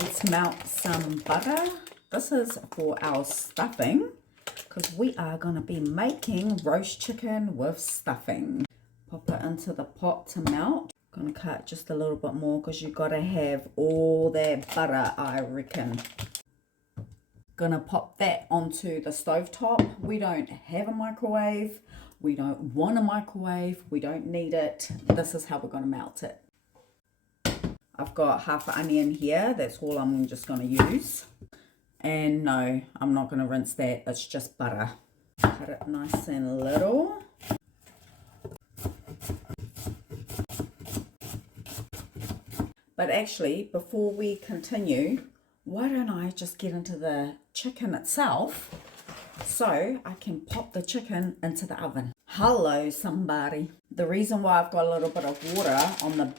Let's melt some butter. This is for our stuffing because we are going to be making roast chicken with stuffing. Pop it into the pot to melt. Going to cut just a little bit more because you've got to have all that butter, I reckon. Going to pop that onto the stovetop. We don't have a microwave. We don't want a microwave. We don't need it. This is how we're going to melt it. I've got half an onion here. That's all I'm just going to use. And no, I'm not going to rinse that. It's just butter. Cut it nice and little. But actually, before we continue, why don't I just get into the chicken itself so I can pop the chicken into the oven. Hello, somebody. The reason why I've got a little bit of water on the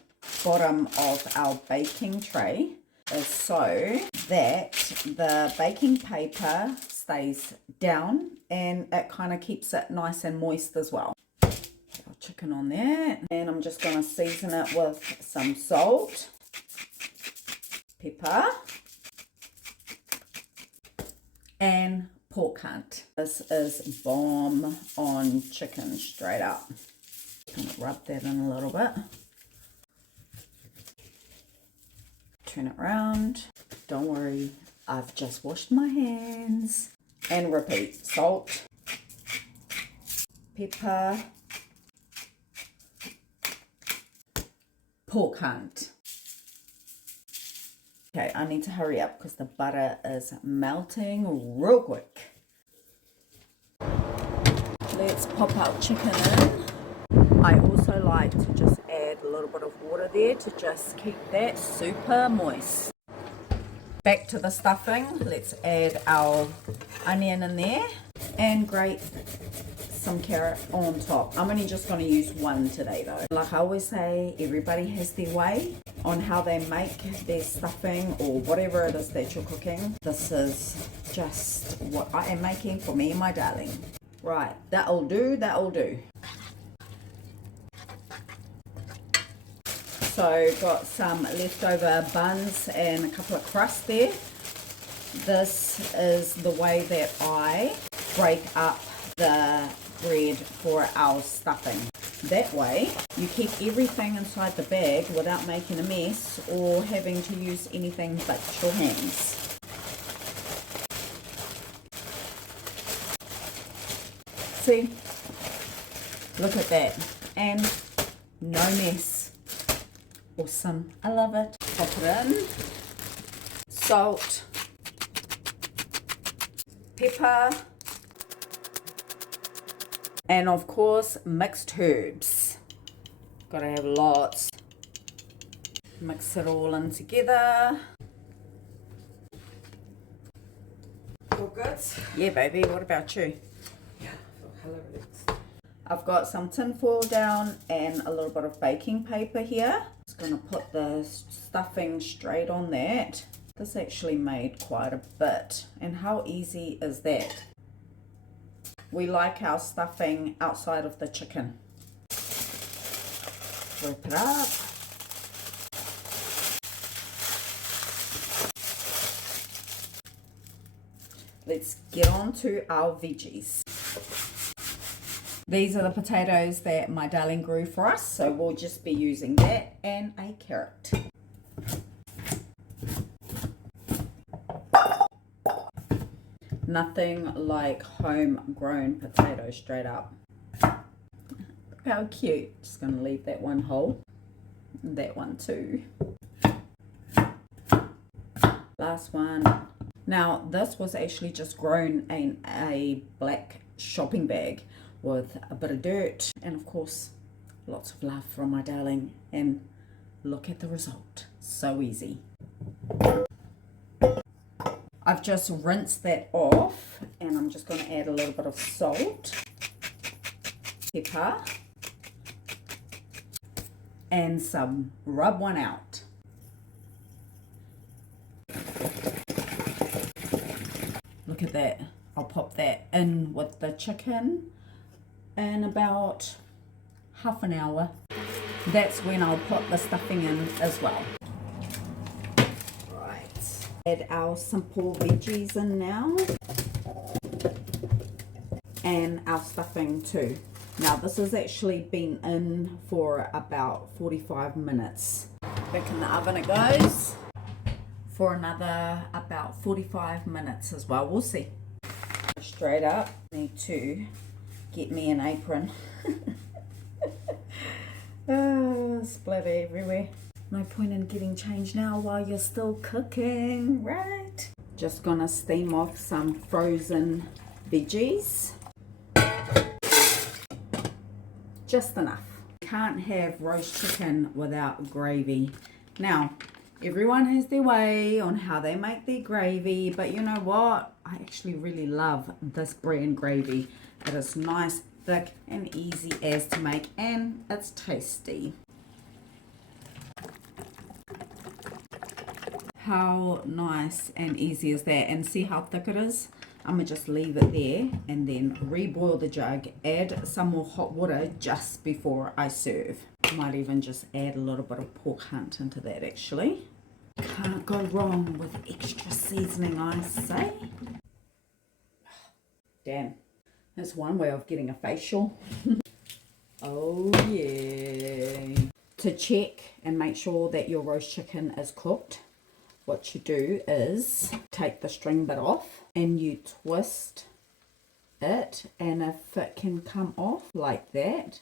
bottom of our baking tray is so that the baking paper stays down and it kind of keeps it nice and moist as well. Put our chicken on there, and I'm just going to season it with some salt, pepper, and pork hunt. This is bomb on chicken, straight up. Kind of rub that in a little bit. Turn it around. Don't worry, I've just washed my hands. And repeat. Salt, pepper, pork hunt. Okay, I need to hurry up because the butter is melting real quick. Let's pop our chicken in. I also like to just add a little bit of water there to just keep that super moist. Back to the stuffing. Let's add our onion in there and grate some carrot on top. I'm only just going to use one today though. Like I always say, everybody has their way on how they make their stuffing or whatever it is that you're cooking. This is just what I am making for me and my darling. Right, that'll do, that'll do. So got some leftover buns and a couple of crusts there. This is the way that I break up the bread for our stuffing. That way you keep everything inside the bag without making a mess or having to use anything but your hands. See? Look at that. And no mess. Awesome. I love it. Pop it in. Salt. Pepper. And of course, mixed herbs. Gotta have lots. Mix it all in together. All good? Yeah, baby. What about you? Yeah, hello. I've got some tin foil down and a little bit of baking paper here. Just gonna put the stuffing straight on that. This actually made quite a bit. And how easy is that? We like our stuffing outside of the chicken. Wrap it up. Let's get on to our veggies. These are the potatoes that my darling grew for us, so we'll just be using that and a carrot. Nothing like homegrown potatoes, straight up. Look how cute. Just going to leave that one whole. That one too. Last one. Now, this was actually just grown in a black shopping bag with a bit of dirt and of course lots of love from my darling, and look at the result. So easy. I've just rinsed that off and I'm just going to add a little bit of salt, pepper, and some rub one out. Look at that. I'll pop that in with the chicken in about half an hour. That's when I'll put the stuffing in as well. Right. Add our simple veggies in now. And our stuffing too. Now this has actually been in for about 45 minutes. Back in the oven it goes for another about 45 minutes as well. We'll see. Straight up, need to get me an apron. Splatter everywhere. No point in getting changed now while you're still cooking, right? Just gonna steam off some frozen veggies. Just enough. Can't have roast chicken without gravy. Now, everyone has their way on how they make their gravy, but you know what? I actually really love this brand gravy. It is nice, thick, and easy as to make, and it's tasty. How nice and easy is that? And see how thick it is? I'm going to just leave it there and then reboil the jug, add some more hot water just before I serve. I might even just add a little bit of pork hunt into that actually. Can't go wrong with extra seasoning, I say. Damn, that's one way of getting a facial. Oh yeah. To check and make sure that your roast chicken is cooked, what you do is take the string bit off and you twist it, and if it can come off like that,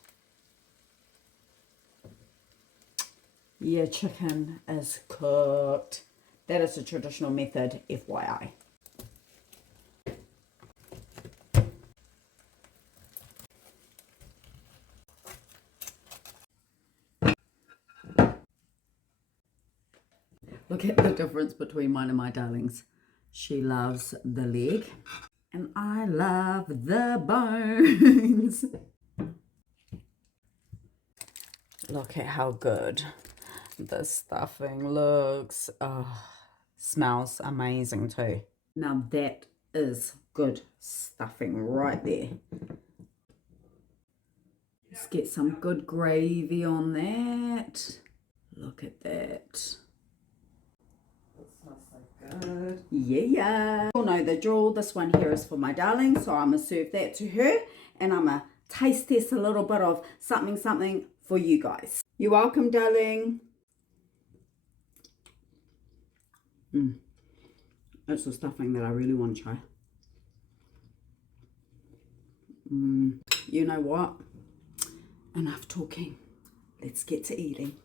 your chicken is cooked. That is the traditional method, FYI. Look at the difference between mine and my darlings. She loves the leg and I love the bones. Look at how good the stuffing looks. Oh, smells amazing too. Now that is good stuffing right there. Let's get some good gravy on that. Look at that. Good. Yeah. You'll know the drill. This one here is for my darling, so I'm going to serve that to her, and I'm going to taste test a little bit of something for you guys. You're welcome, darling. It's the stuffing that I really want to try. You know what? Enough talking. Let's get to eating.